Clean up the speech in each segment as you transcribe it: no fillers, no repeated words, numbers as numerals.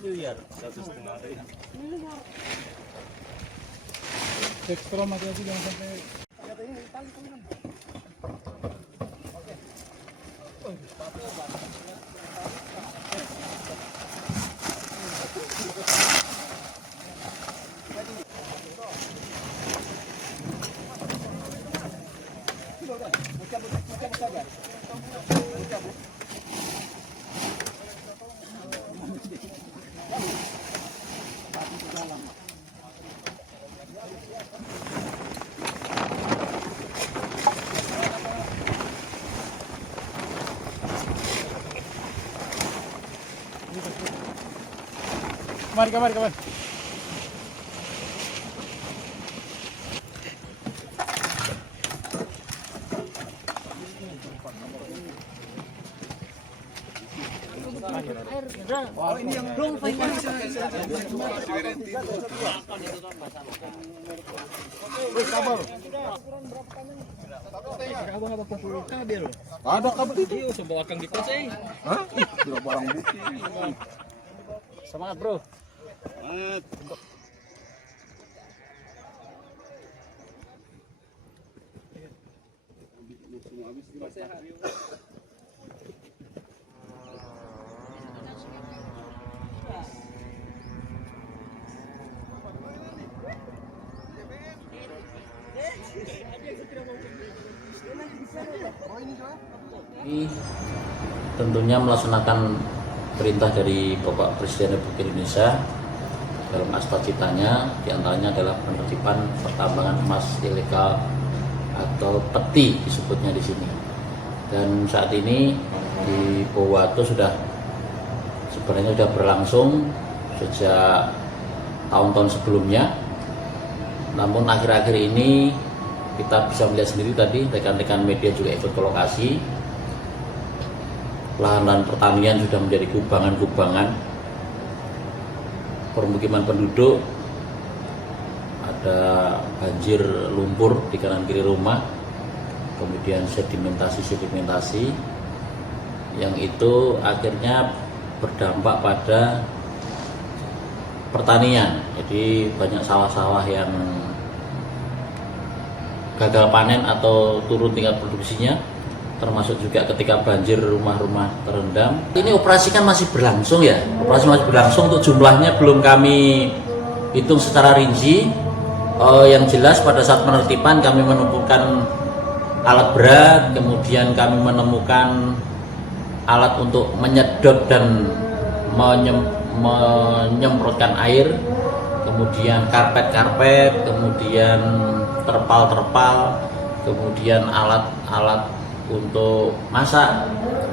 Miliar 1,5. Ekstra hati-hati jangan sampai. Kemari. Oh, ini yang belum Ada kabel itu. Iya, coba akan dikuasai. Hah? Tidak barang bukti. Semangat, Bro. Tentunya melaksanakan perintah dari Bapak Presiden Republik Indonesia dalam aspek-citanya, diantaranya adalah penertiban pertambangan emas ilegal atau peti disebutnya di sini. Dan saat ini di Pohuwato sebenarnya sudah berlangsung sejak tahun-tahun sebelumnya. Namun akhir-akhir ini kita bisa melihat sendiri tadi rekan-rekan media juga ikut ke lokasi. Lahan-lahan pertanian sudah menjadi kubangan-kubangan, permukiman penduduk, ada banjir lumpur di kanan kiri rumah, kemudian sedimentasi yang itu akhirnya berdampak pada pertanian. Jadi banyak sawah-sawah yang gagal panen atau turun tingkat produksinya, termasuk juga ketika banjir rumah-rumah terendam. Ini operasi kan masih berlangsung ya, operasi masih berlangsung, untuk jumlahnya belum kami hitung secara rinci. Yang jelas pada saat penertiban kami menemukan alat berat, kemudian kami menemukan alat untuk menyedot dan menyemprotkan air, kemudian karpet-karpet, kemudian terpal-terpal, kemudian alat-alat untuk masak,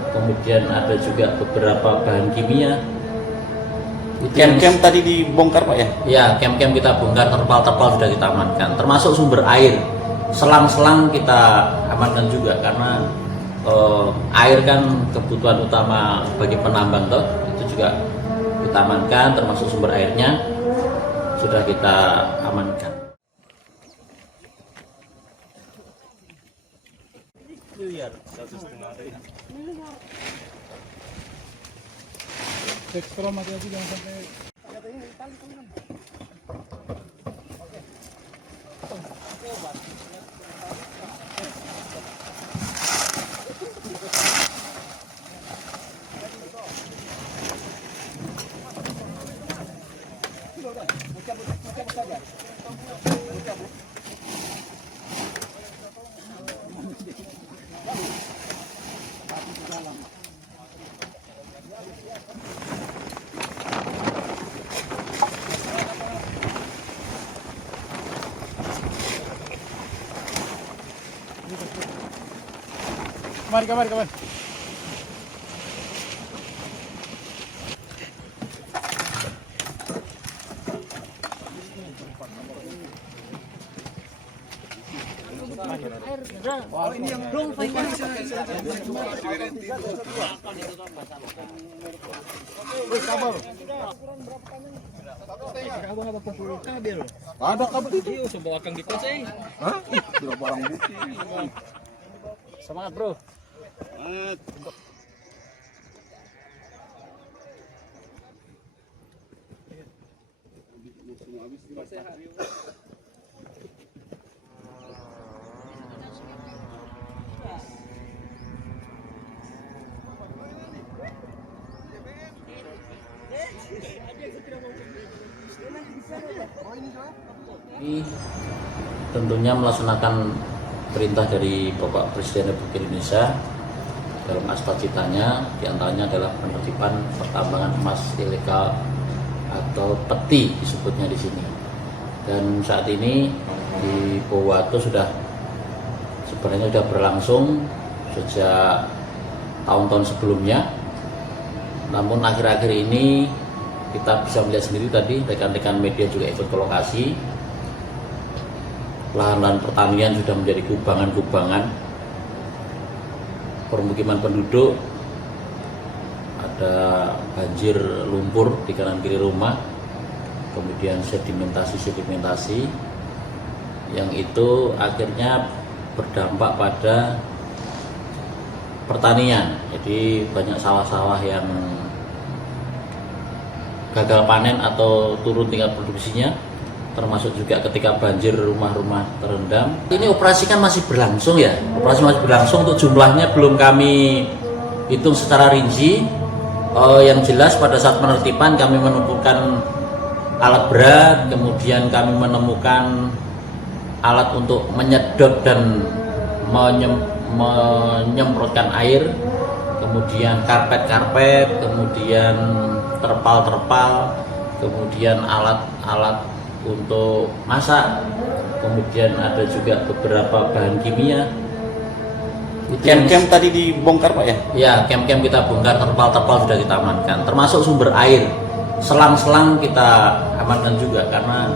kemudian ada juga beberapa bahan kimia. Kem-kem tadi dibongkar Pak ya? Ya, kem-kem kita bongkar, terpal-terpal sudah kita amankan, termasuk sumber air, selang-selang kita amankan juga, karena air kan kebutuhan utama bagi penambang toh, itu juga kita amankan, termasuk sumber airnya sudah kita amankan. Miliar 1,5. Ekstra hati-hati jangan sampai. Kemari. Oh, ini yang belum Ada kabel itu. Iya, coba akan dikuasai. Hah? Tidak barang bukti. Semangat, Bro. Ini tentunya melaksanakan perintah dari Bapak Presiden Republik Indonesia dalam aspek-citanya, diantaranya adalah penertiban pertambangan emas ilegal atau peti disebutnya di sini. Dan saat ini di Pohuwato sebenarnya sudah berlangsung sejak tahun-tahun sebelumnya. Namun akhir-akhir ini kita bisa melihat sendiri tadi rekan-rekan media juga ikut ke lokasi. Lahan-lahan pertanian sudah menjadi kubangan-kubangan, permukiman penduduk, ada banjir lumpur di kanan kiri rumah, kemudian sedimentasi yang itu akhirnya berdampak pada pertanian. Jadi banyak sawah-sawah yang gagal panen atau turun tingkat produksinya, termasuk juga ketika banjir rumah-rumah terendam. Ini operasi kan masih berlangsung ya, operasi masih berlangsung, untuk jumlahnya belum kami hitung secara rinci. Yang jelas pada saat penertiban kami menemukan alat berat, kemudian kami menemukan alat untuk menyedot dan menyemprotkan air, kemudian karpet-karpet, kemudian terpal-terpal, kemudian alat-alat untuk masak, kemudian ada juga beberapa bahan kimia. Kem-kem tadi dibongkar Pak ya? Ya, kem-kem kita bongkar, terpal-terpal sudah kita amankan, termasuk sumber air, selang-selang kita amankan juga, karena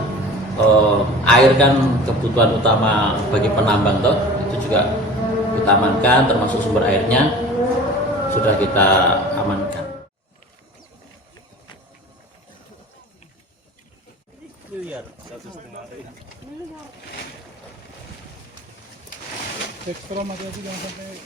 air kan kebutuhan utama bagi penambang toh, itu juga kita amankan, termasuk sumber airnya sudah kita amankan. Miliar 1,5. Cek strom hati-hati jangan sampai.